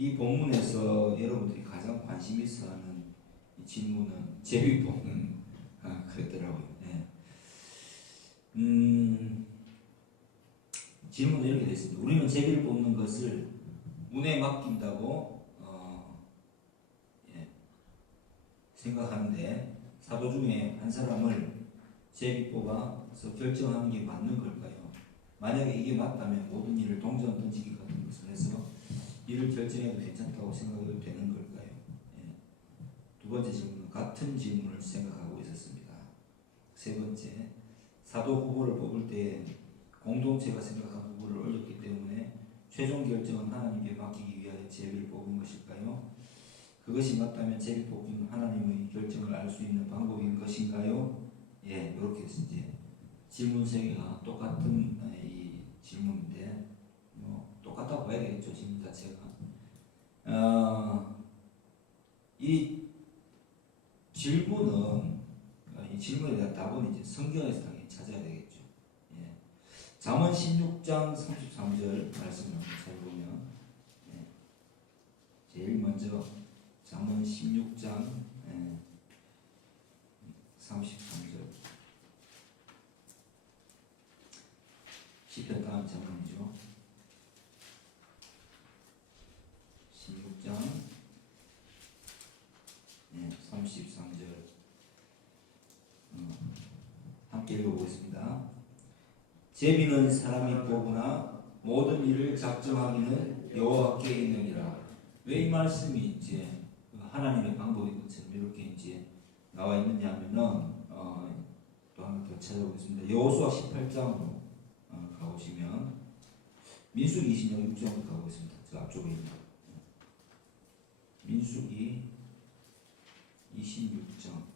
이 본문에서 여러분들이 가장 관심 있어 하는 이 질문은 제비 뽑는 그랬더라고요. 네. 질문은 이렇게 되어 있습니다. 우리는 제비를 뽑는 것을 운에 맡긴다고 생각하는데 사도 중에 한 사람을 제비 뽑아서 결정하는 게 맞는 걸까요? 만약에 이게 맞다면 모든 일을 동전 던지기 같은 것을 해서 일을 결정해도 괜찮다고 생각해도 되는 걸까요? 두 번째 질문은 같은 질문을 생각하고 있었습니다. 세 번째, 사도 후보를 뽑을 때 공동체가 생각한 후보를 올렸기 때문에 최종 결정은 하나님께 맡기기 위하여 제비를 뽑은 것일까요? 그것이 맞다면 제비 뽑기는 하나님의 결정을 알 수 있는 방법인 것인가요? 이렇게 이제 질문 세 개가 똑같은 이 질문인데 똑같다고 봐야 되겠죠. 질문 자체가. 이 질문은 이 질문에 대한 답은 이제 성경에서 당연히 찾아야 되겠죠. 잠언 16장 33절 말씀을 한번 찾아보면 제일 먼저 잠언 16장 33절 시편 다음 잠언이죠. 16장 33절 함께 읽어보겠습니다. 제비는 사람이 뽑으나 모든 일을 작정하기는 여호와께 있느니라. 왜 이 말씀이 이제 하나님의 방법인 것처럼 이렇게 이제 나와 있느냐면은 또 하나 더 찾아보겠습니다. 여호수아 18장으로 가보시면 민수기 20장 6장부터 가보겠습니다. 저 앞쪽에 있는 민수기 26장 민수기 26장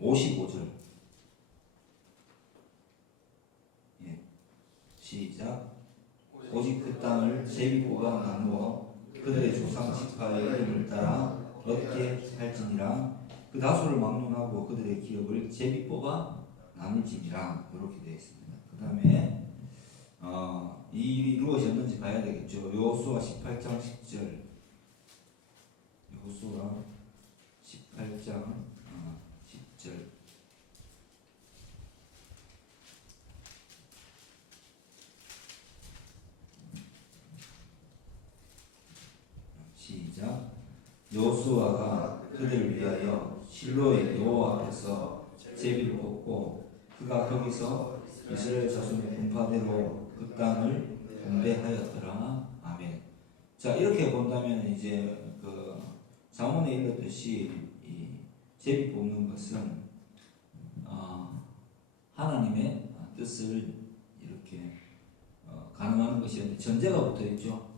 55절 시작. 오직 그 땅을 제비 뽑아 나누어 그들의 조상 지파의 이름을 따라 얻게 할지니라. 그 다소를 막론하고 그들의 기업을 제비 뽑아 나눌지니라. 이렇게 되어 있습니다. 그 다음에 이 일이 이루어졌는지 봐야 되겠죠. 여호수아 18장 10절 여호수아 18장 10절 시작. 여호수아가 그들을 위하여 실로의 여호와 앞에서 제비를 뽑고 그가 거기서 이스라엘 자손의 분파대로 그 땅을 분배하였더라. 아멘. 자, 이렇게 본다면 이제 그 잠언에 읽었듯이 이 제비 뽑는 것은 하나님의 뜻을 이렇게 가능하는 것이었는데 전제가 붙어 있죠.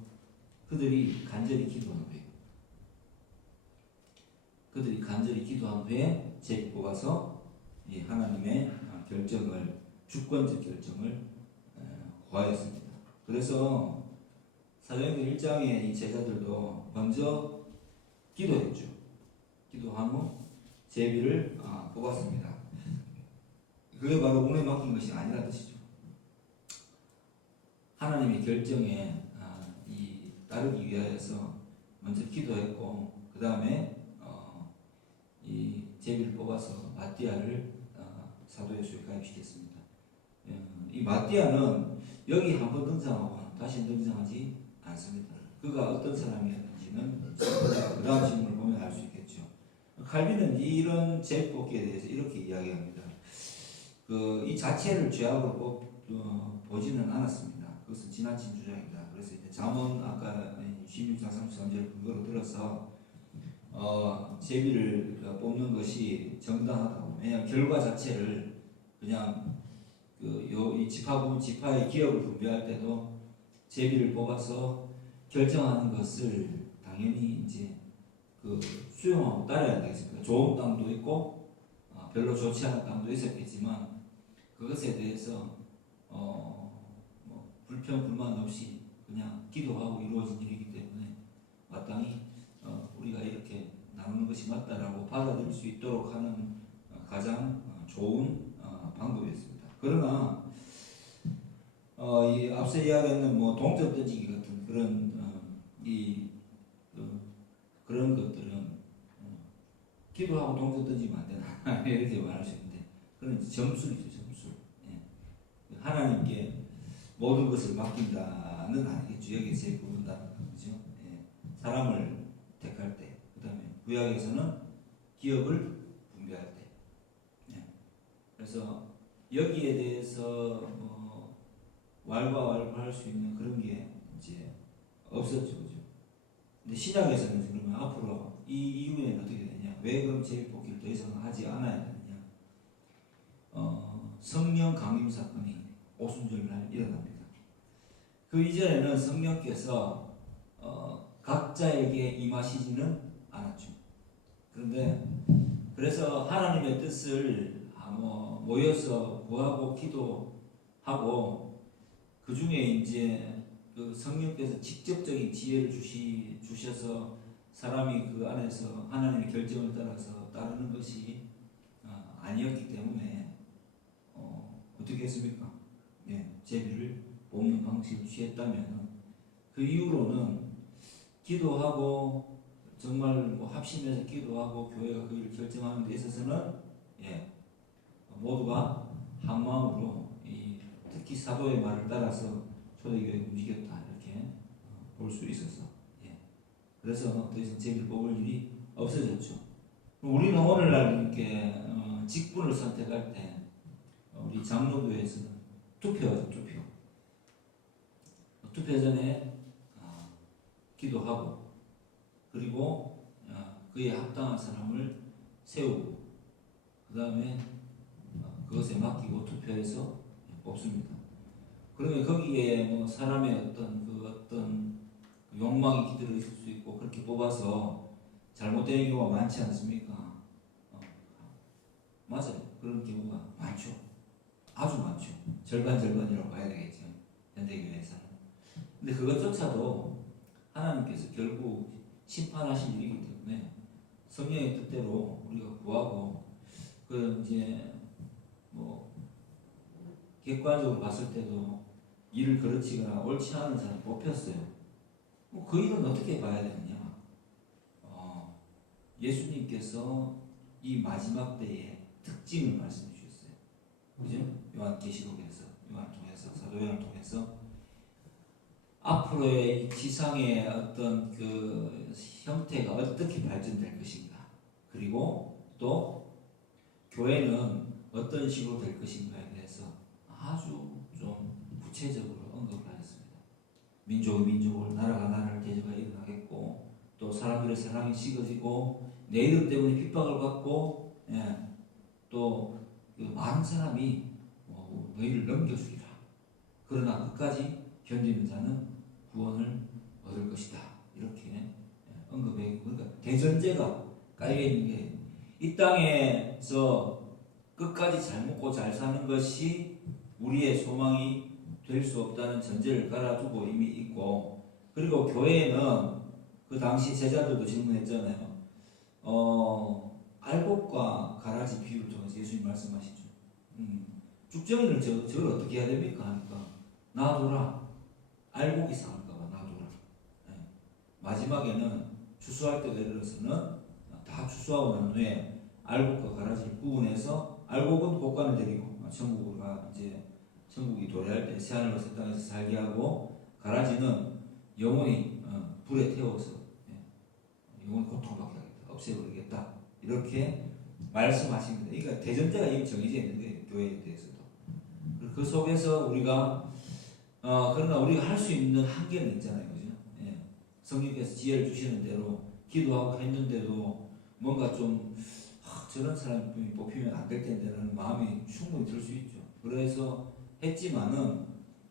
그들이 간절히 기도한 후에 그들이 간절히 기도한 후에 제비 뽑아서 이 하나님의 결정을 주권적 결정을 구하였습니다. 그래서 사도행전 1장의 이 제자들도 먼저 기도했죠. 기도한 후 제비를 뽑았습니다. 그게 바로 운에 맡긴 것이 아니라 뜻이죠. 하나님의 결정에 따르기 위하여서 먼저 기도했고 그 다음에 이 제비를 뽑아서 마띠아를 사도 예수에 가입시켰습니다. 이 마띠아는 여기 한번 등장하고 다시 등장하지 않습니다. 그가 어떤 사람이었는지는 그 다음 질문을 보면 알 수 있겠죠. 칼빈은 이런 제비 뽑기에 대해서 이렇게 이야기합니다. 이 자체를 죄악으로 보지는 않았습니다. 그것은 지나친 주장입니다. 그래서 이제 잠언 아까 16장 33절을 근거로 들어서 제비를 뽑는 것이 정당하다고. 왜냐하면 결과 자체를 그냥 이 지파의 기업을 분배할 때도 제비를 뽑아서 결정하는 것을 당연히 이제 수용하고 따라야 되겠습니다. 좋은 땅도 있고 별로 좋지 않은 땅도 있었겠지만 그것에 대해서 뭐 불평 불만 없이 그냥 기도하고 이루어진 일이기 때문에 마땅히 우리가 이렇게 나누는 것이 맞다라고 받아들일 수 있도록 하는 가장 좋은 방법이었습니다. 그러나 이 앞서 이야기했는 뭐 동전 던지기 같은 그런 그런 것들은 기도하고 동전 던지면 안 되나 이렇게 말할 수 있는데 그런 점술이죠, 점술. 예. 하나님께 모든 것을 맡긴다는 아니겠죠. 여기 제 부분다는 거죠. 예. 사람을 택할 때, 그다음에 구약에서는 기업을 분배할 때. 예. 그래서 여기에 대해서 왈가왈부할 수 있는 그런 게 이제 없었죠, 그죠? 근데 신약에서는 그러면 앞으로 이 이후에는 어떻게 되냐? 왜 그럼 제비뽑기를 더 이상 하지 않아야 되느냐? 성령 강림 사건이 오순절날 일어납니다. 그 이전에는 성령께서 각자에게 임하시지는 않았죠. 그런데 그래서 하나님의 뜻을 모여서 구하고 기도하고 그 중에 이제 그 성령께서 직접적인 지혜를 주셔서 사람이 그 안에서 하나님의 결정을 따라서 따르는 것이 아니었기 때문에 어떻게 했습니까? 예, 제비를 뽑는 방식을 취했다면 그 이후로는 기도하고 정말 뭐 합심해서 기도하고 교회가 그 일을 결정하는 데 있어서는 모두가 한 마음으로 특히 사도의 말을 따라서 초대교회가 움직였다 이렇게 볼 수 있어서 그래서 더 이상 제비를 뽑을 일이 없어졌죠. 우리는 오늘날 이렇게 직분을 선택할 때 우리 장로교회에서는 투표하죠, 투표 전에 기도하고 그리고 그에 합당한 사람을 세우고 그 다음에 그것에 맡기고 투표해서 뽑습니다. 그러면 거기에 뭐 사람의 어떤 욕망이 깃들어 있을 수 있고 그렇게 뽑아서 잘못되는 경우가 많지 않습니까? 맞아요. 그런 경우가 많죠. 아주 많죠. 절반이라고 봐야 되겠죠. 현대교회에서는. 근데 그것조차도 하나님께서 결국 심판하실 일이기 때문에 성령의 뜻대로 우리가 구하고 그 이제 뭐 객관적으로 봤을 때도 일을 그르치거나 옳지 않은 사람 뽑혔어요. 그 일은 어떻게 봐야 되느냐? 예수님께서 이 마지막 때의 특징을 말씀해 주셨어요. 그죠? 요한계시록에서 사도 요한을 통해서 앞으로의 지상의 어떤 그 형태가 어떻게 발전될 것인가, 그리고 또 교회는 어떤 식으로 될 것인가에 대해서 아주 좀 구체적으로 언급을 하였습니다. 민족이 민족을, 나라가 나라를 대적하 일어나겠고, 또 사람들의 사랑이 식어지고 내 이름 때문에 핍박을 받고, 또 많은 사람이 너희를 넘겨주리라. 그러나 끝까지 견디는 자는 구원을 얻을 것이다. 이렇게 언급해. 그러니까 대전제가 깔려 있는 게 이 땅에서 끝까지 잘 먹고 잘 사는 것이 우리의 소망이 될 수 없다는 전제를 깔아두고 이미 있고, 그리고 교회에는 그 당시 제자들도 질문했잖아요. 알곡과 가라지 비유를 통해서 예수님 말씀하시죠. 죽정이를 저걸 어떻게 해야 됩니까? 하니까 놔둬라. 알곡이 상할까봐 놔둬라. 마지막에는 추수할 때가 이르러서는 다 추수하고 난 후에 알곡과 가라지를 구분해서 알곡은 곡간을 데리고 천국으로 이제 천국이 도래할 때 새하늘과 새 땅에서 살게 하고, 가라지는 영원히 불에 태워서 영원히 고통받게 하겠다, 없애버리겠다, 이렇게 말씀하십니다. 그러니까 대전제가 이미 정해져 있는 거예요, 교회에 대해서도. 그 속에서 우리가 그러나 우리가 할 수 있는 한계는 있잖아요, 그죠? 성령께서 지혜를 주시는 대로 기도하고 했는데도 뭔가 좀 저런 사람이 뽑히면 안 될 텐데라는 마음이 충분히 들 수 있죠. 그래서 했지만은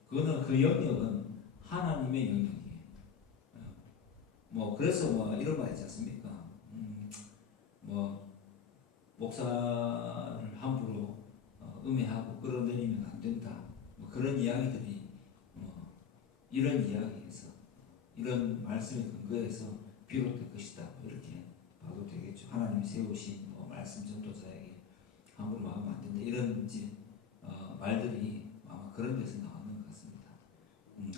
그거는 그 영역은 하나님의 영역이에요. 그래서 이런 말 있지 않습니까? 목사를 함부로 음해하고 그러더니 그런 이야기들이 이런 이야기에서 이런 말씀에 근거해서 비롯될 것이다. 이렇게 봐도 되겠죠. 하나님이 세우신 말씀 전도자에게 함부로 말하면 안 된다. 이런 이제 말들이 아마 그런 데서 나오는 것 같습니다.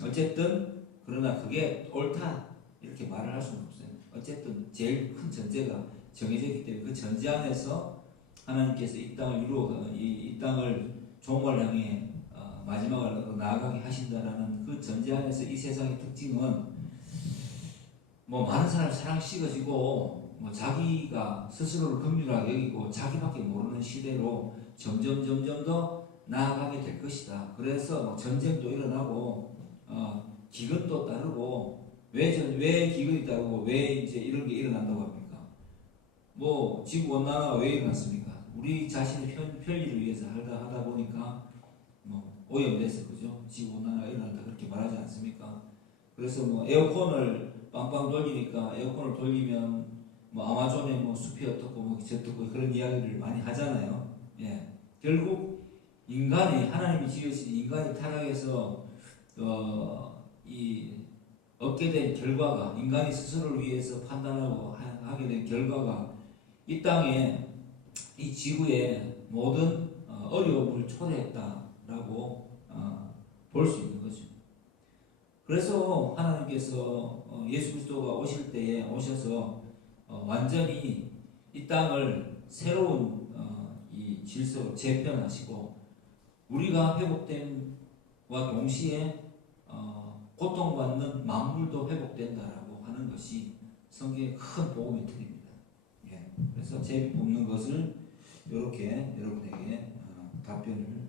어쨌든 그러나 그게 옳다 이렇게 말을 할 수는 없어요. 어쨌든 제일 큰 전제가 정해져 있기 때문에 그 전제 안에서 하나님께서 이 땅을 이 땅을 종말 향해 마지막으로 나아가게 하신다라는 그 전제 안에서 이 세상의 특징은 많은 사람 사랑 식어지고 자기가 스스로를 긍휼하게 여기고 자기밖에 모르는 시대로 점점 더 나아가게 될 것이다. 그래서 전쟁도 일어나고 기근도 따르고 왜 기근이 따르고 왜 이제 이런 게 일어난다고 합니까? 지구 온난화가 왜 일어났습니까? 우리 자신의 편리를 위해서 하다 보니까 오염돼서 그죠? 지구 온난화가 일어난다 그렇게 말하지 않습니까? 그래서 에어컨을 빵빵 돌리니까 에어컨을 돌리면 아마존에 숲이 어떻고 저떻고 그런 이야기를 많이 하잖아요. 예. 결국 하나님이 지으신 인간이 타락해서 얻게 된 결과가 인간이 스스로를 위해서 판단하고 하게 된 결과가 이 땅에 이 지구에 모든 어려움을 초래했다라고 볼 수 있는 거죠. 그래서 하나님께서 예수 그리스도가 오실 때에 오셔서 완전히 이 땅을 새로운 이 질서로 재편하시고 우리가 회복됨과 동시에 고통받는 만물도 회복된다라고 하는 것이 성경의 큰 복음의 틀입니다. 예. 그래서 제비 뽑는 것을 이렇게 여러분에게 답변을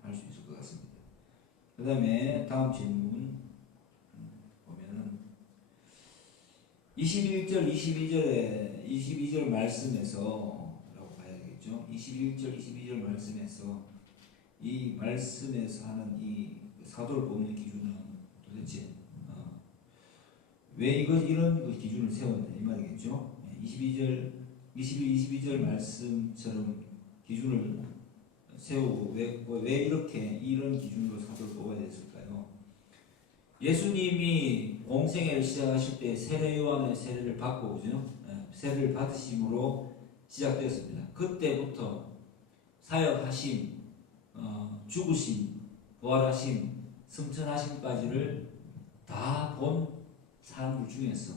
할 수 있을 것 같습니다. 그 다음에 다음 질문 보면은 21절 22절 말씀에서 라고 봐야 되겠죠. 21절 22절 말씀에서 이 말씀에서 하는 이 사도를 뽑는 기준은 도대체 왜 이런 기준을 세웠냐 이 말이겠죠. 22절 22절 말씀처럼 기준을 세우고 왜 이렇게 이런 기준으로 사도를 뽑아야 됐을까요? 예수님이 공생애를 시작하실 때 세례 요한의 세례를 받고 그죠? 세례를 받으심으로 시작되었습니다. 그때부터 사역하심, 죽으심, 부활하심, 승천하심까지를 다 본 사람들 중에서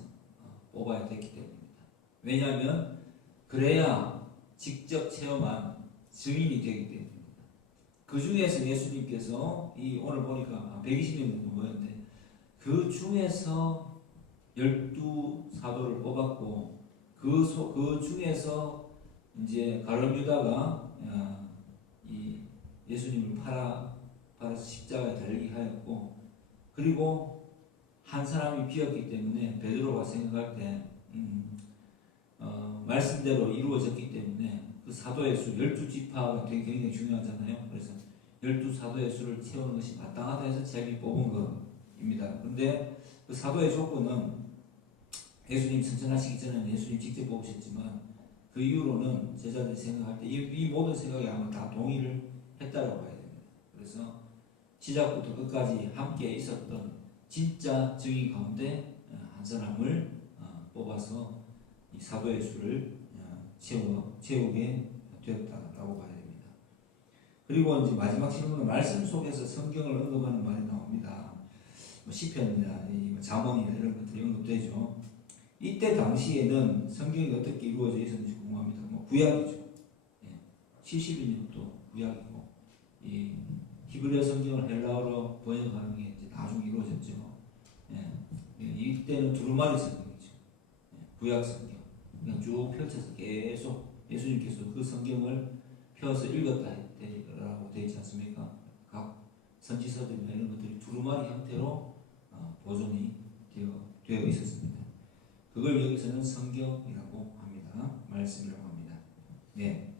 뽑아야 됐기 때문입니다. 왜냐하면 그래야 직접 체험한 증인이 되기 때문입니다. 그 중에서 예수님께서 오늘 보니까 120명 정도 모였는데 그 중에서 12사도를 뽑았고 그 중에서 이제 가룟 유다가 이 예수님을 팔아서 십자가에 달리게 하였고 그리고 한 사람이 비었기 때문에 베드로가 생각할 때 말씀대로 이루어졌기 때문에 그 사도의 수 12지파가 되게 굉장히 중요하잖아요. 그래서 12사도의 수를 채우는 것이 마땅하다 해서 제비 뽑은 겁니다. 그런데 그 사도의 조건은 예수님 승천하시기 전에는 예수님 직접 뽑으셨지만 그 이후로는 제자들이 생각할 때 이 모든 생각이 아마 다 동의를 했다고 봐야 됩니다. 그래서 시작부터 끝까지 함께 있었던 진짜 증인 가운데 한 사람을 뽑아서 이 사도의 수를 채우게 되었다라고 봐야 됩니다. 그리고 이제 마지막 질문은 말씀 속에서 성경을 언급하는 말이 나옵니다. 시편이나 잠언이나 이런 것들이 언급되죠. 이때 당시에는 성경이 어떻게 이루어져 있었는지 궁금합니다. 구약이죠. 70인역도 구약이고 이 히브리어 성경을 헬라어로 번역하는 게 이제 나중에 이루어졌죠. 이때는 두루마리 성경이죠. 구약 성경. 그냥 쭉 펼쳐서 계속 예수님께서 그 성경을 펴서 읽었다라고 되어 있지 않습니까? 각 선지서들이나 이런 것들이 두루마리 형태로 보존이 되어 있었습니다. 그걸 여기서는 성경이라고 합니다. 말씀이라고 합니다. 네,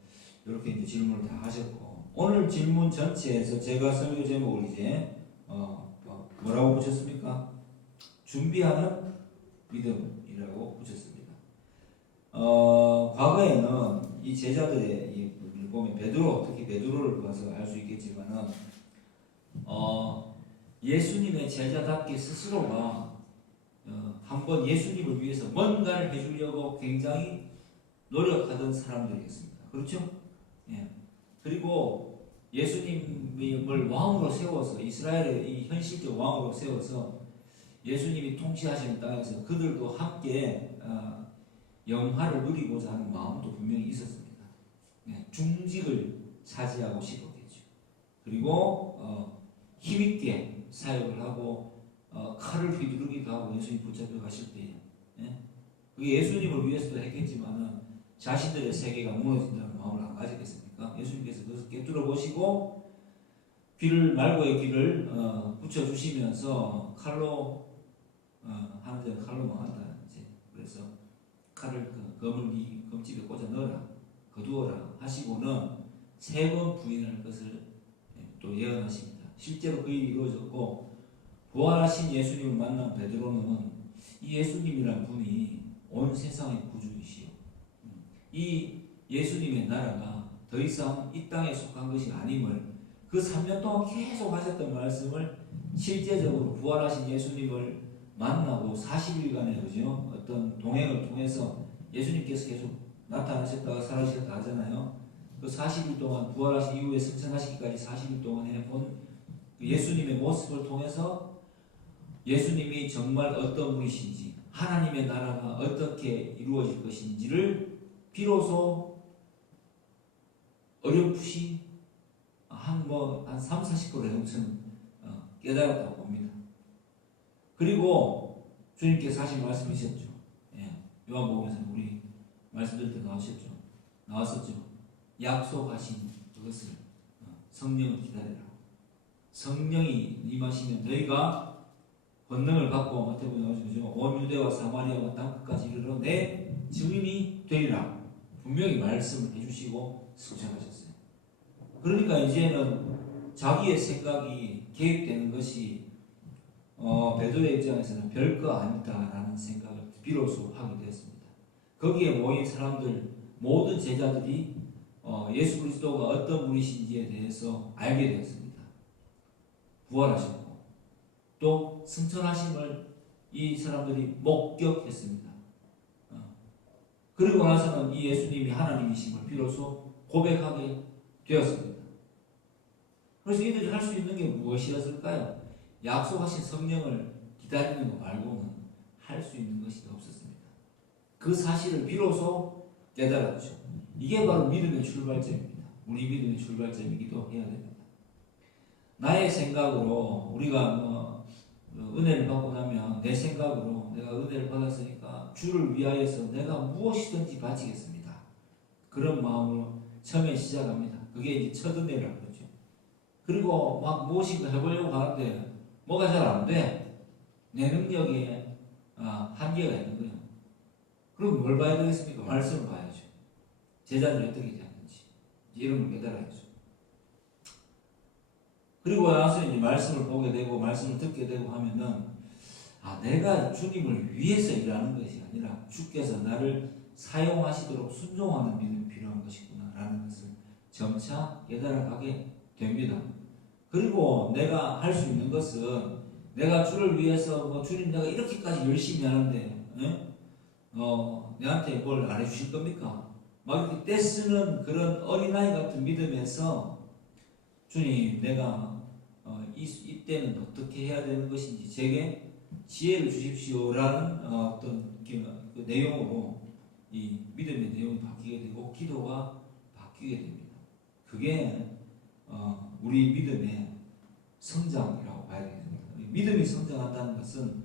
이렇게 이제 질문을 다 하셨고 오늘 질문 전체에서 제가 설교 제목을 이제 뭐라고 붙였습니까? 준비하는 믿음이라고 붙였습니다. 과거에는 이 제자들의 보면 베드로 특히 베드로를 봐서 알 수 있겠지만은 예수님의 제자답게 스스로가 한번 예수님을 위해서 뭔가를 해주려고 굉장히 노력하던 사람들이었습니다. 그렇죠? 예. 그리고 예수님을 왕으로 세워서 이스라엘의 이 현실적 왕으로 세워서 예수님이 통치하시는 땅에서 그들도 함께 영화를 누리고자 하는 마음도 분명히 있었습니다. 예. 중직을 차지하고 싶었겠죠. 그리고 힘있게 사역을 하고 칼을 휘두르기도 하고 예수님 붙잡혀 가실 때에 그게 예수님을 위해서도 했겠지만은 자신들의 세계가 무너진다는 마음을 안 가지겠습니까? 예수님께서 그것을 깨뚫어 보시고 말고의 귀를 붙여주시면서 칼로 하는 자는 칼로 망한다. 그래서 칼을 검을 네 검집에 꽂아 넣어라, 거두어라 하시고는 3번 부인할 것을 또 예언하십니다. 실제로 그 일이 이루어졌고 부활하신 예수님을 만난 베드로는 이 예수님이란 분이 온 세상의 구주이시요, 이 예수님의 나라가 더 이상 이 땅에 속한 것이 아님을 그 3년 동안 계속 하셨던 말씀을 실제적으로 부활하신 예수님을 만나고 40일간의 그죠? 어떤 동행을 통해서 예수님께서 계속 나타나셨다가 사라지셨다 하잖아요. 그 40일 동안 부활하신 이후에 승천하시기까지 40일 동안 해본 예수님의 모습을 통해서 예수님이 정말 어떤 분이신지, 하나님의 나라가 어떻게 이루어질 것인지를 비로소 어렴풋이 한 30-40%의 형처럼 깨달았다고 봅니다. 그리고 주님께서 하신 말씀이셨죠. 요한복음에서 우리 말씀드릴 때 나왔었죠. 약속하신 그것을 성령을 기다리라. 성령이 임하시면 너희가 권능을 받고 마태복음에 나오죠. 온 유대와 사마리아와 땅끝까지 이르러 내 증인이 되리라. 분명히 말씀을 해주시고 승천하셨어요. 그러니까 이제는 자기의 생각이 개입되는 것이 베드로의 입장에서는 별거 아니다라는 생각을 비로소 하게 되었습니다. 거기에 모인 사람들 모든 제자들이 예수 그리스도가 어떤 분이신지에 대해서 알게 되었습니다. 부활하셨고 또 승천하심을 이 사람들이 목격했습니다. 그리고 나서는 이 예수님이 하나님이심을 비로소 고백하게 되었습니다. 그래서 이들이 할 수 있는 게 무엇이었을까요? 약속하신 성령을 기다리는 것 말고는 할 수 있는 것이 없었습니다. 그 사실을 비로소 깨달았죠. 이게 바로 믿음의 출발점입니다. 우리 믿음의 출발점이기도 해야 됩니다. 나의 생각으로 우리가 은혜를 받고 나면 내 생각으로 내가 은혜를 받았으니까 주를 위하여서 내가 무엇이든지 바치겠습니다. 그런 마음으로 처음에 시작합니다. 그게 이제 첫 은혜라고 그러죠. 그리고 막 무엇인가 해보려고 하는데 뭐가 잘 안 돼. 내 능력에 한계가 있는 거예요. 그럼 뭘 봐야 되겠습니까? 말씀을 봐야죠. 제자들이 어떻게 되었는지 이런 걸 깨달아야죠. 그리고 나서 이제 말씀을 보게 되고 말씀을 듣게 되고 하면은 내가 주님을 위해서 일하는 것이 아니라 주께서 나를 사용하시도록 순종하는 믿음이 필요한 것이구나 라는 것을 점차 깨달아가게 됩니다. 그리고 내가 할 수 있는 것은 내가 주를 위해서 주님 내가 이렇게까지 열심히 하는데 내한테 뭘 안 해주실 겁니까? 막 이렇게 떼쓰는 그런 어린아이 같은 믿음에서 주님 내가 이때는 어떻게 해야 되는 것인지 제게 지혜를 주십시오라는 어떤 그 내용으로 이 믿음의 내용이 바뀌게 되고 기도가 바뀌게 됩니다. 그게 우리 믿음의 성장이라고 봐야 되겠습니다. 믿음이 성장한다는 것은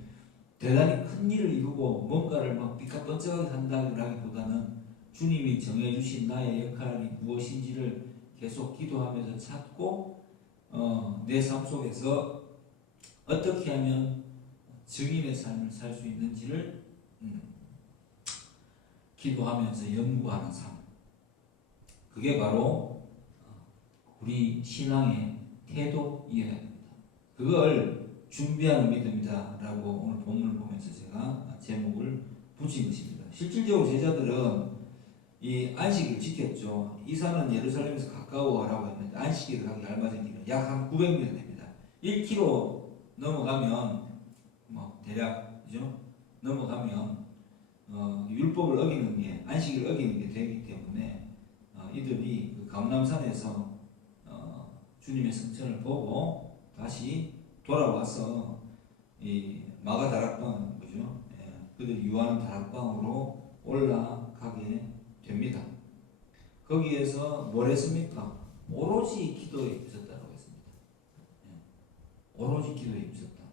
대단히 큰 일을 이루고 뭔가를 막 삐까뻔쩍하게 한다기보다는 주님이 정해주신 나의 역할이 무엇인지를 계속 기도하면서 찾고 내 삶 속에서 어떻게 하면 증인의 삶을 살 수 있는지를 기도하면서 연구하는 삶. 그게 바로 우리 신앙의 태도이어야 됩니다. 그걸 준비하는 믿음이다 라고 오늘 본문을 보면서 제가 제목을 붙인 것입니다. 실질적으로 제자들은 이 안식일을 지켰죠. 이 산은 예루살렘에서 가까워라고 했는데 안식일을 하기 알맞은 길은 약 한 900m 됩니다. 1km 넘어가면 뭐 대략 그죠? 넘어가면 율법을 어기는 게 안식을 어기는 게 되기 때문에 이들이 그 감람산에서 주님의 성천을 보고 다시 돌아와서 이 마가다락방 그죠? 예, 그들 유하는 다락방으로 올라가게 됩니다. 거기에서 뭘 했습니까? 오로지 기도에 있었다고 했습니다. 예, 오로지 기도에 있었다.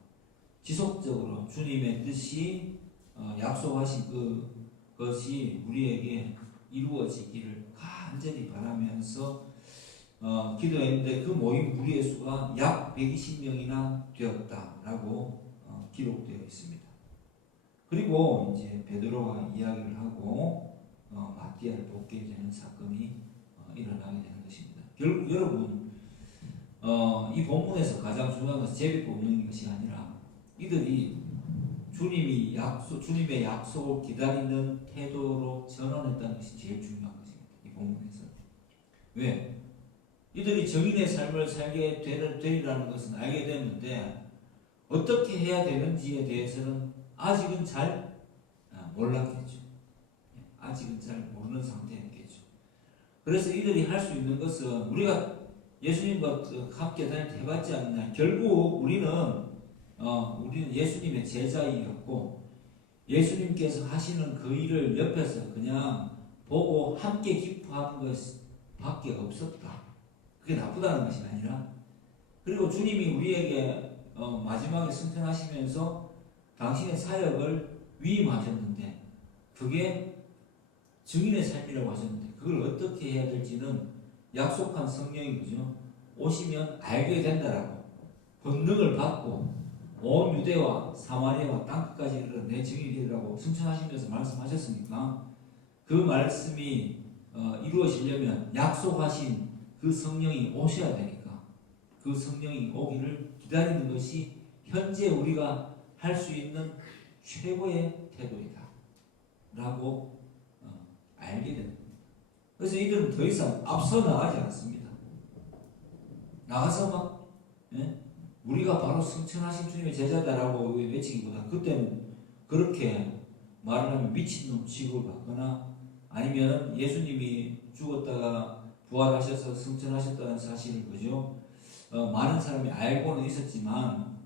지속적으로 주님의 뜻이 약속하신 그것이 우리에게 이루어지기를 간절히 바라면서 기도했는데 그 모임 무리의 수가 약 120명이나 되었다라고 기록되어 있습니다. 그리고 이제 베드로와 이야기를 하고 마띠아를 돕게 되는 사건이 일어나게 되는 것입니다. 결국 여러분 이 본문에서 가장 중요한 것은 제비 뽑는 것이 아니라 이들이 주님의 약속을 기다리는 태도로 전환했다는 것이 제일 중요한 것입니다. 이 본문에서. 왜? 이들이 정인의 삶을 살게 되리라는 것은 알게 됐는데 어떻게 해야 되는지에 대해서는 아직은 잘 몰랐겠죠. 아직은 잘 모르는 상태였겠죠. 그래서 이들이 할 수 있는 것은 우리가 예수님과 함께 다닐 때 해봤지 않느냐. 결국 우리는 예수님의 제자이었고 예수님께서 하시는 그 일을 옆에서 그냥 보고 함께 기뻐하는 것밖에 없었다. 그게 나쁘다는 것이 아니라 그리고 주님이 우리에게 마지막에 승천하시면서 당신의 사역을 위임하셨는데 그게 증인의 삶이라고 하셨는데 그걸 어떻게 해야 될지는 약속한 성령이 그죠? 오시면 알게 된다라고 권능을 받고 온 유대와 사마리아와 땅끝까지 이르러 내 증인이 되리라고 승천하시면서 말씀하셨으니까 그 말씀이 이루어지려면 약속하신 그 성령이 오셔야 되니까 그 성령이 오기를 기다리는 것이 현재 우리가 할 수 있는 최고의 태도이다 라고 알게 됩니다. 그래서 이들은 더 이상 앞서 나가지 않습니다. 나가서 막 우리가 바로 승천하신 주님의 제자다라고 외치기보다 그때는 그렇게 말을 하면 미친놈 취급을 받거나 아니면 예수님이 죽었다가 부활하셔서 승천하셨다는 사실을 그죠? 많은 사람이 알고는 있었지만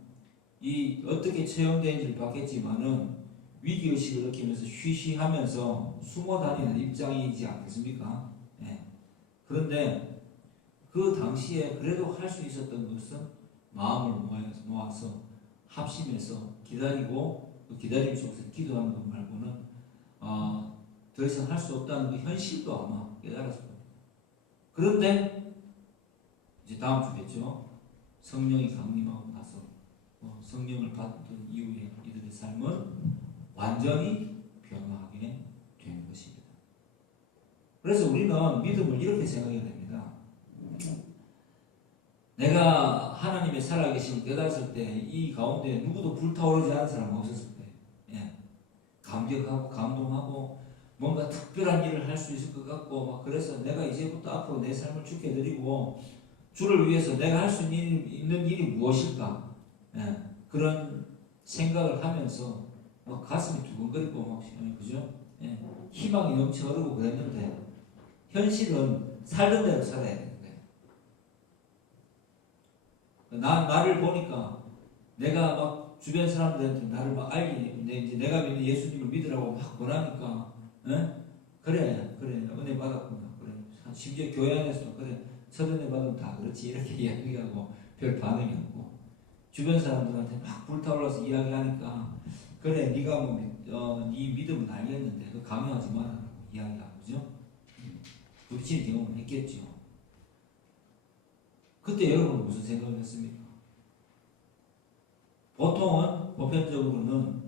이 어떻게 체험되는지를 봤겠지만은 위기의식을 느끼면서 쉬쉬하면서 숨어 다니는 입장이지 않겠습니까? 예. 그런데 그 당시에 그래도 할 수 있었던 것은 마음을 모아서 합심해서 기다리고 그 기다림 속에서 기도하는 것 말고는 더 이상 할 수 없다는 그 현실도 아마 깨달았을 거예요. 그런데 이제 다음 주겠죠. 성령이 강림하고 나서 성령을 받던 이후에 이들의 삶은 완전히 변화하게 되는 것입니다. 그래서 우리는 믿음을 이렇게 생각해야 됩니다. 내가 하나님의 살아계심을 깨달았을 때 이 가운데 누구도 불타오르지 않은 사람은 없었을 거예요. 예. 감격하고 감동하고 뭔가 특별한 일을 할 수 있을 것 같고 막 그래서 내가 이제부터 앞으로 내 삶을 주께 드리고 주를 위해서 내가 할 수 있는 일이 무엇일까? 예. 그런 생각을 하면서 막 가슴이 두근거리고 막 그죠? 예. 희망이 넘쳐 흐르고 그랬는데 현실은 살던 대로 살아야 되는 거예요. 나를 보니까 내가 막 주변 사람들한테 나를 막 알리는데 이제 내가 믿는 예수님을 믿으라고 막 권하니까 그래 은혜 받았구나 그래 심지어 교회 안에서도 그래 서른에 받으면 다 그렇지 이렇게 이야기하고 별 반응이 없고 주변 사람들한테 막 불타올라서 이야기하니까 그래 네가 네 믿음은 알겠는데 그 강요하지 마라 이야기하고 그죠? 부딪히는 경험은 했겠죠. 그때 여러분은 무슨 생각을 했습니까? 보통은 보편적으로는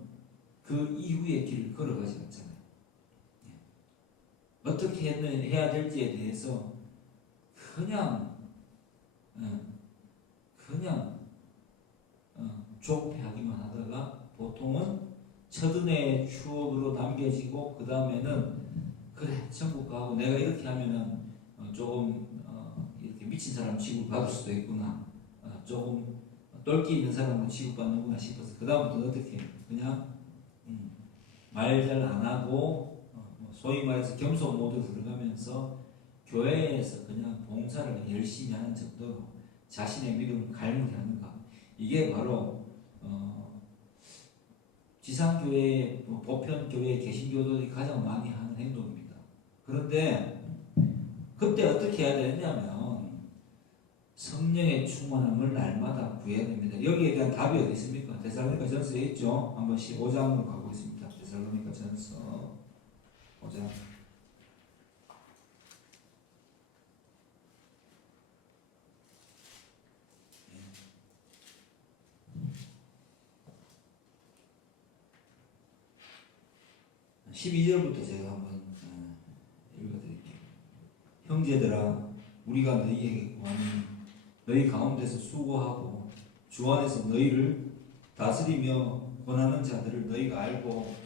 그 이후의 길을 걸어가지 않잖아요. 어떻게 해야 될지에 대해서 그냥 조폐하기만 하다가 보통은 첫은혜의 추억으로 남겨지고 그 다음에는 그래 천국 가고 내가 이렇게 하면은 조금 이렇게 미친 사람 취급을 받을 수도 있구나 조금 똘끼 있는 사람은 취급받는구나 싶어서 그 다음부터는 어떻게 해요? 그냥 말 잘 안 하고 소위 말해서 겸손 모드로 들어가면서 교회에서 그냥 봉사를 열심히 하는 정도로 자신의 믿음을 갈무리하는가. 이게 바로 지상교회, 보편교회, 개신교도들이 가장 많이 하는 행동입니다. 그런데 그때 어떻게 해야 되느냐면 성령의 충만함을 날마다 구해야 됩니다. 여기에 대한 답이 어디 있습니까? 데살로니가 전서에 있죠. 한번 15장으로 가고 있습니다. 데살로니가 전서 5장. 12절부터 제가 한번 읽어드릴게요. 형제들아, 우리가 너희에게 구하니 너희 가운데서 수고하고 주 안에서 너희를 다스리며 권하는 자들을 너희가 알고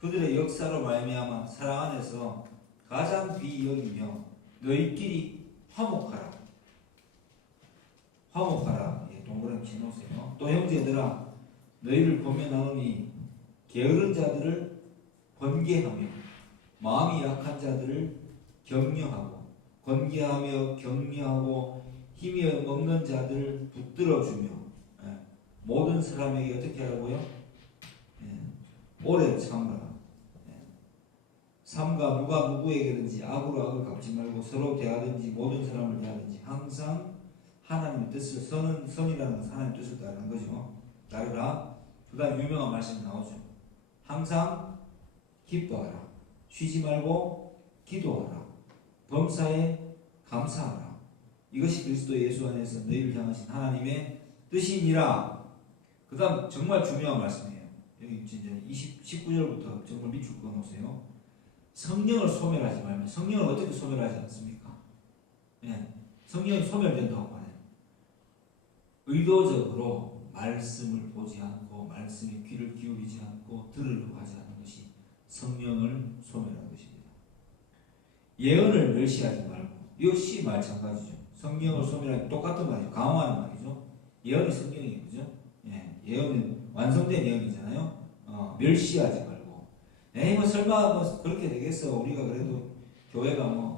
그들의 역사로 말미암아 사랑 안에서 가장 귀히 여기며 너희끼리 화목하라. 화목하라. 예, 동그라미 쳐놓으세요. 또 형제들아, 너희를 보며 나누니 게으른 자들을 번개하며 마음이 약한 자들을 격려하고 권계하며 격려하고 힘이 없는 자들을 붙들어주며 모든 사람에게 어떻게 하라고요? 오래 참으라. 삼가 누가 누구에게든지 악으로 악을 갚지 말고 서로 대하든지 모든 사람을 대하든지 항상 하나님의 뜻을 선이라는 것은 하나님의 뜻을 따르는 거죠. 따르라. 그 다음 유명한 말씀 나오죠. 항상 기뻐하라. 쉬지 말고 기도하라. 범사에 감사하라. 이것이 그리스도 예수 안에서 너희를 향하신 하나님의 뜻이니라. 그 다음 정말 중요한 말씀이에요. 여기 이제 19절부터 정말 밑줄 그어놓으세요. 성령을 소멸하지 말며. 성령을 어떻게 소멸하지 않습니까? 예, 성령이 소멸된다고 말해요. 의도적으로 말씀을 보지 않고 말씀에 귀를 기울이지 않고 들으려고 하지 않는 것이 성령을 소멸하는 것입니다. 예언을 멸시하지 말고. 역시 마찬가지죠. 성령을 소멸하기 똑같은 말이죠. 강화하는 말이죠. 예언이 성령이에요. 그죠? 예, 예언은 완성된 예언이잖아요. 멸시하지 말고. 뭐 설마 뭐 그렇게 되겠어. 우리가 그래도 교회가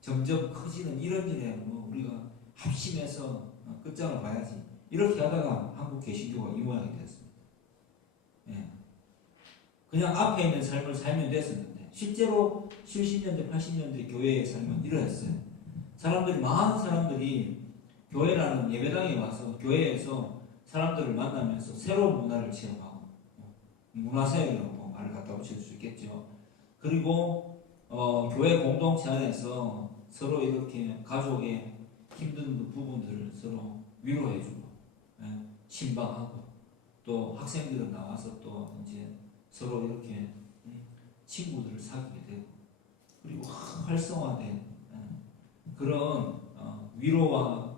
점점 커지는 이런 일에 우리가 합심해서 끝장을 봐야지. 이렇게 하다가 한국 개신교가 이 모양이 됐습니다. 예. 그냥 앞에 있는 삶을 살면 됐었는데 실제로 70년대, 80년대 교회의 삶은 이러했어요. 많은 사람들이 교회라는 예배당에 와서 교회에서 사람들을 만나면서 새로운 문화를 체험하고 문화사역이라고 말을 갖다 붙일 수 있겠죠. 그리고 교회 공동체 안에서 서로 이렇게 가족의 힘든 부분들을 서로 위로해주고 신방하고 또 학생들은 나와서 또 이제 서로 이렇게 친구들을 사귀게 되고 그리고 활성화된 그런 위로와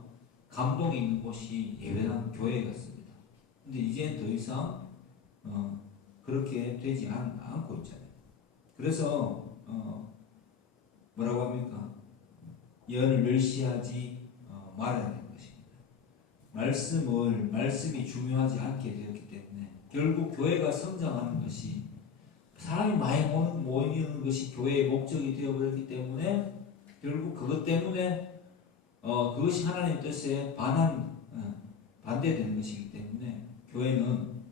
감동이 있는 곳이 예배당 교회 같습니다. 근데 이제 더 이상 그렇게 되지 않고 있잖아요. 그래서 뭐라고 합니까? 예언을 멸시하지 말아야 되는 것입니다. 말씀이 중요하지 않게 되었기 때문에 결국 교회가 성장하는 것이 사람이 많이 모이는 것이 교회의 목적이 되어버렸기 때문에 결국 그것 때문에 그것이 하나님의 뜻에 반대되는 것이기 때문에 교회는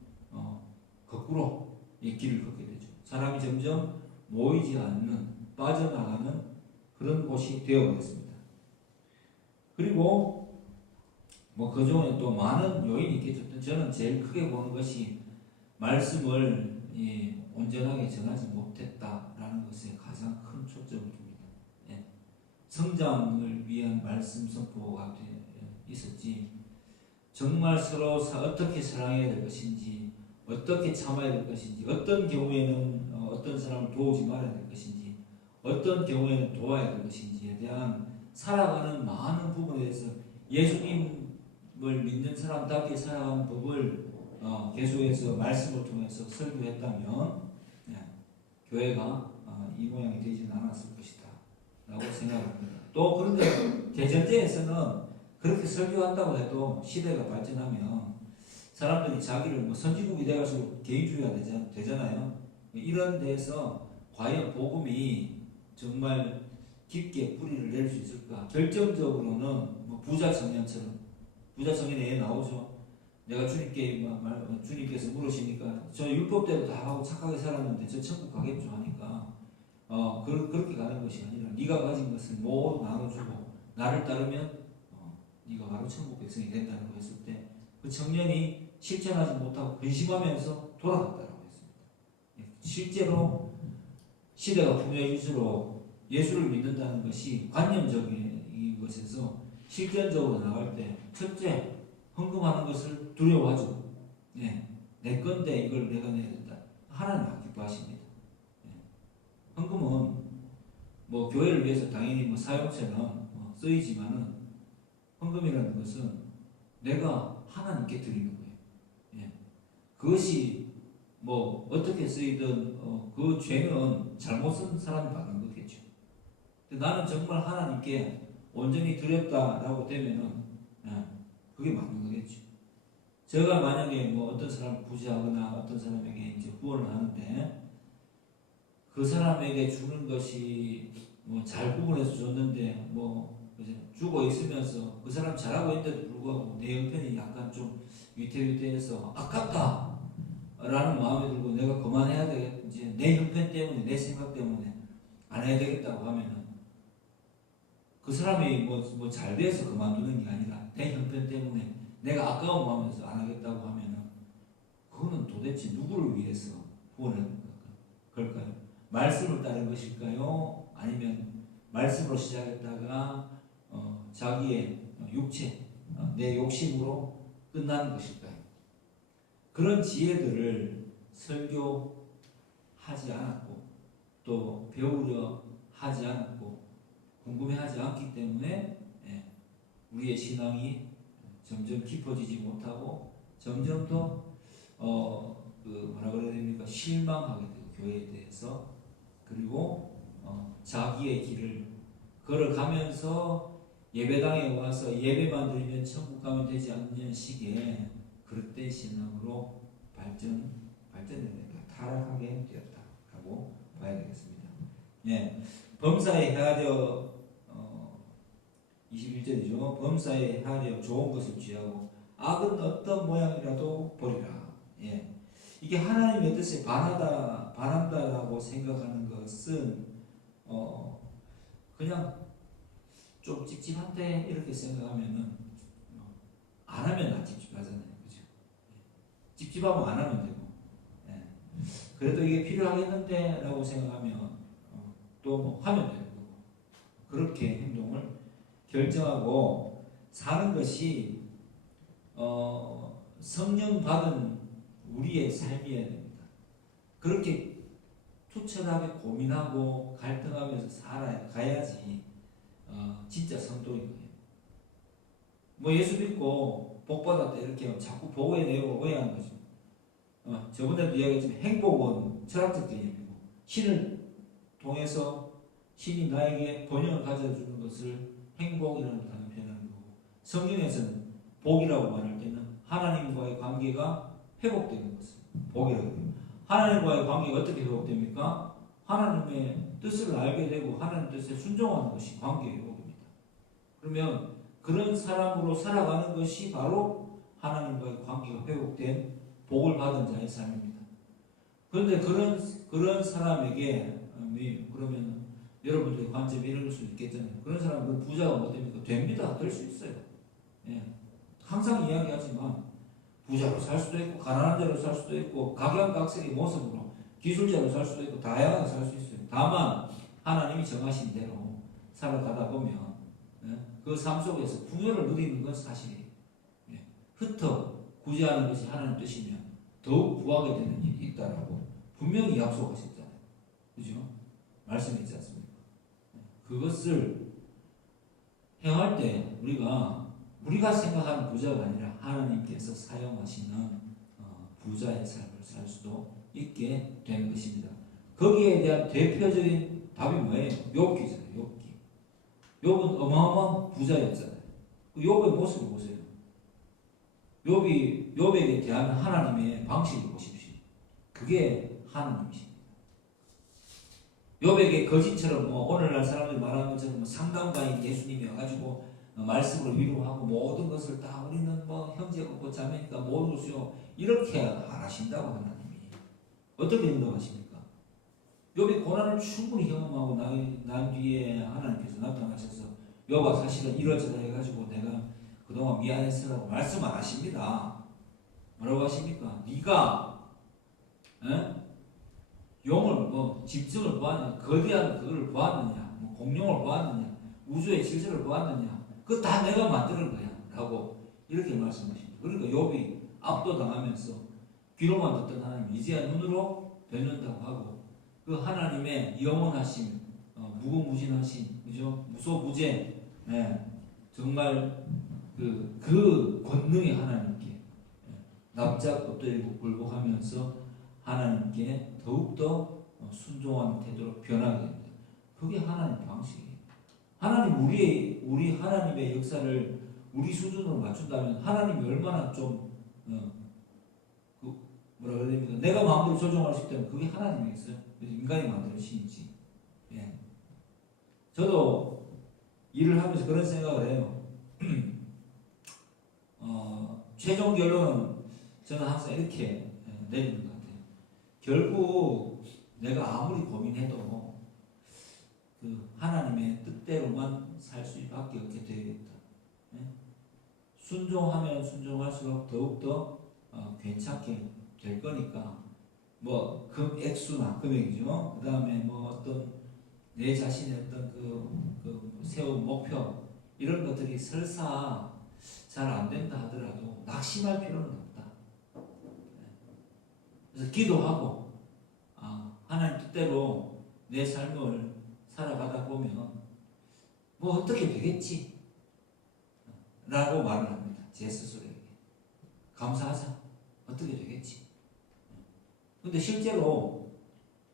거꾸로 이 길을 걷게 되죠. 사람이 점점 모이지 않는 빠져나가는 그런 곳이 되어버렸습니다. 그리고 그 중에 또 많은 요인이 있겠죠. 저는 제일 크게 보는 것이 말씀을 온전하게 전하지 못했다라는 것에 가장 큰 초점을 둡니다. 예. 성장을 위한 말씀 선포가 있었지 정말 서로 어떻게 사랑해야 될 것인지 어떻게 참아야 될 것인지 어떤 경우에는 어떤 사람을 도우지 말아야 될 것인지 어떤 경우에는 도와야 될 것인지에 대한 살아가는 많은 부분에 대해서 예수님을 믿는 사람답게 살아가는 법을 계속해서 말씀을 통해서 설교했다면 교회가 이 모양이 되지는 않았을 것이다 라고 생각합니다. 또 그런데 대전제에서는 그렇게 설교한다고 해도 시대가 발전하면 사람들이 자기를 뭐 선진국이 돼가지고 개인주의가 되잖아요. 이런 데서 과연 복음이 정말 깊게 뿌리를 낼 수 있을까? 결정적으로는 뭐 부자 청년처럼, 부자 청년에 나오죠. 내가 주님께서 물으시니까 저 율법대로 다 하고 착하게 살았는데 저 천국 가겠죠 하니까 그렇게 가는 것이 아니라 네가 가진 것을 모두 나눠주고 나를 따르면 네가 바로 천국 백성이 된다고 했을 때 그 청년이 실천하지 못하고 근심하면서 돌아갔다고 했습니다. 실제로 시대가 풍요해질수록 예수를 믿는다는 것이 관념적인 것에서 실전적으로 나갈 때 첫째, 헌금하는 것을 두려워하죠. 내 건데 이걸 내가 내야 된다. 하나님 기뻐하십니다. 헌금은 뭐 교회를 위해서 당연히 뭐 사용처럼 쓰이지만은 헌금이라는 것은 내가 하나님께 드리는 거예요. 그것이 뭐 어떻게 쓰이든 그 죄는 잘못 쓴 사람이 받는 거겠죠. 나는 정말 하나님께 온전히 드렸다라고 되면은 그게 맞는 거겠죠. 제가 만약에 뭐 어떤 사람을 구제하거나 어떤 사람에게 이제 후원을 하는데 그 사람에게 주는 것이 뭐 잘 구분해서 줬는데 뭐 주고 있으면서 그 사람 잘하고 있는데도 불구하고 내 형편이 약간 좀 위태위태해서 아깝다 라는 마음이 들고 내가 그만해야 되겠, 이제 내 형편 때문에 내 생각 때문에 안 해야 되겠다고 하면은 그 사람이 뭐 잘 돼서 그만두는 게 아니라 내 형편 때문에 내가 아까운 마음에서 안 하겠다고 하면은 그거는 도대체 누구를 위해서 후원하는 걸까요? 말씀을 따른 것일까요? 아니면 말씀으로 시작했다가 자기의 육체, 내 욕심으로 끝나는 것일까요? 그런 지혜들을 설교하지 않았고 또 배우려 하지 않았고 궁금해하지 않기 때문에 우리의 신앙이 점점 깊어지지 못하고 점점 더 뭐라 그래야 됩니까? 실망하게 되고 교회에 대해서 그리고 자기의 길을 걸어가면서 예배당에 와서 예배만 드리면 천국 가면 되지 않는 시기에 그릇된 신앙으로 발전되니까 타락하게 되었다라고 봐야 되겠습니다. 범사에 헤아려 21절이죠. 범사에 헤아려 좋은 것을 취하고 악은 어떤 모양이라도 버리라. 이게 하나님의 뜻에 반한다라고 생각하는 것은 그냥 좀 찝찝한데 이렇게 생각하면은 안 하면 안 찝찝하잖아요, 그죠? 찝찝하면 안 하면 되고, 그래도 이게 필요하겠는데라고 생각하면 또 뭐 하면 되는 거고 그렇게 행동을 결정하고 사는 것이 성령 받은 우리의 삶이어야 됩니다. 그렇게 투철하게 고민하고 갈등하면서 가야지 진짜 성도인 거예요. 뭐 예수 믿고 복 받았다 이렇게 자꾸 복의 내용을 오해하는 거죠. 저번에도 이야기했지만 행복은 철학적 개념이고 신을 통해서 신이 나에게 번영을 가져주는 것을 행복이라는 단어로 표현하는 거고 성경에서는 복이라고 말할 때는 하나님과의 관계가 회복되는 것을 복이라고 해요. 하나님과의 관계가 어떻게 회복됩니까? 하나님의 뜻을 알게 되고 하나님 뜻에 순종하는 것이 관계의 회복입니다. 그러면 그런 사람으로 살아가는 것이 바로 하나님과의 관계가 회복된 복을 받은 자의 삶입니다. 그런데 그런 사람에게 그러면 여러분들의 관점이 이럴 수 있겠잖아요. 그런 사람은 부자가 못 됩니까? 됩니다. 될 수 있어요. 항상 이야기하지만 부자로 살 수도 있고 가난한 자로 살 수도 있고 각양각색의 모습으로 기술자로 살 수도 있고 다양하게 살 수 있어요. 다만 하나님이 정하신 대로 살아가다 보면 그 삶 속에서 풍요를 누리는 건 사실이에요. 흩어 구제하는 것이 하나님 뜻이면 더욱 구하게 되는 일이 있다라고 분명히 약속하셨잖아요. 그죠? 말씀이 있지 않습니까? 그것을 행할 때 우리가 생각하는 부자가 아니라 하나님께서 사용하시는 부자의 삶을 살 수도 있게 되는 것입니다. 거기에 대한 대표적인 답이 뭐예요? 욥기잖아요. 욥기. 욥은 어마어마한 부자였잖아요. 그 욥의 모습을 보세요. 욥에게 대하는 하나님의 방식을 보십시오. 그게 하나님이십니다. 욥에게 거짓처럼 오늘날 사람들이 말하는 것처럼 상담가인 예수님이 와가지고 말씀으로 위로하고 모든 것을 다 우리는 형제 없고 자매니까 모르시오 이렇게 안 하신다고 하나님이 어떻게 인도하십니까? 욥이 고난을 충분히 경험하고 난 뒤에 하나님께서 나타나셔서 욥아 사실은 이러저러 해가지고 내가 그동안 미안했으라고 말씀 안 하십니다. 뭐라고 하십니까? 네가 용을 짐승을 보았느냐, 거대한 그걸 보았느냐, 공룡을 보았느냐, 우주의 질서를 보았느냐, 그거 다 내가 만드는 거야 라고 이렇게 말씀하십니다. 그러니까 욥이 압도당하면서 귀로만 듣던 하나님 이제야 눈으로 뵙는다고 하고 그 하나님의 영원하심, 무궁무진하신, 그죠? 무소부재, 정말 그 권능의 하나님께 납작 엎드리고 굴복하면서 하나님께 더욱더 순종하는 태도로 변하게 됩니다. 그게 하나님 방식이에요. 하나님 우리 하나님의 역사를 우리 수준으로 맞춘다면 하나님이 얼마나 좀 뭐라 그래야 됩니까? 내가 마음대로 조정할 수 있다면 그게 하나님이겠어요? 인간이 만드는 신이지. 예. 저도 일을 하면서 그런 생각을 해요. 최종 결론은 저는 항상 이렇게 내리는 것 같아요. 결국 내가 아무리 고민해도 그 하나님의 뜻대로만 살 수밖에 없게 되겠다. 순종하면 순종할수록 더욱더 괜찮게 될 거니까 액수나 금액이죠. 그 다음에 어떤 내 자신의 어떤 세운 목표 이런 것들이 설사 잘 안 된다 하더라도 낙심할 필요는 없다. 그래서 기도하고 하나님 뜻대로 내 삶을 살아가다 보면 어떻게 되겠지 라고 말을 합니다. 제 스스로에게 감사하자. 어떻게 되겠지. 근데 실제로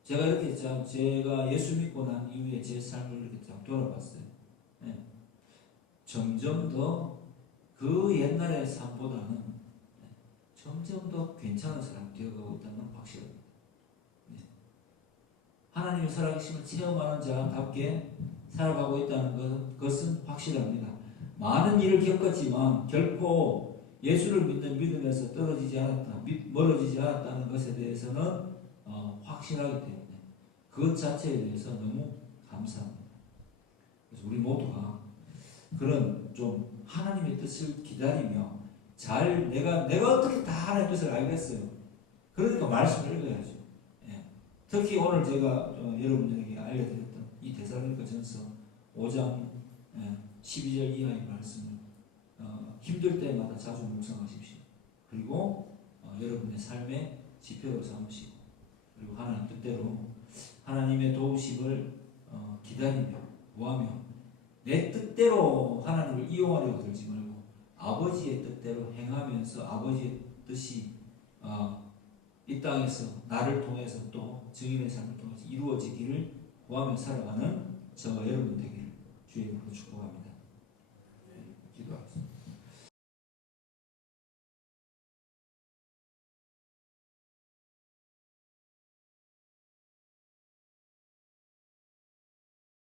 제가 이렇게 제가 예수 믿고 난 이후에 제 삶을 이렇게 돌아봤어요. 점점 더 그 옛날의 삶보다는 점점 더 괜찮은 사람이 되어가고 있다는 건 확실합니다. 하나님의 살아계심을 체험하는 자답게 살아가고 있다는 것은 확실합니다. 많은 일을 겪었지만 결코 예수를 믿는 믿음에서 멀어지지 않았다는 것에 대해서는 확실하기 때문에 그것 자체에 대해서 너무 감사합니다. 그래서 우리 모두가 그런 좀 하나님의 뜻을 기다리며 내가 어떻게 다 하나님의 뜻을 알겠어요. 그러니까 말씀을 읽어야죠. 특히 오늘 제가 여러분들에게 알려드렸던 이 데살로니가전서 5장 12절 이하의 말씀을 힘들 때마다 자주 묵상하십시오. 그리고 여러분의 삶의 지표로 삼으시고 그리고 하나님 뜻대로 하나님의 도우심을 기다리며 구하며 내 뜻대로 하나님을 이용하려고 들지 말고 아버지의 뜻대로 행하면서 아버지의 뜻이 이 땅에서 나를 통해서 또 증인의 삶을 통해서 이루어지기를 구하며 살아가는 저와 여러분 되기를 주의 이름으로 축복합니다.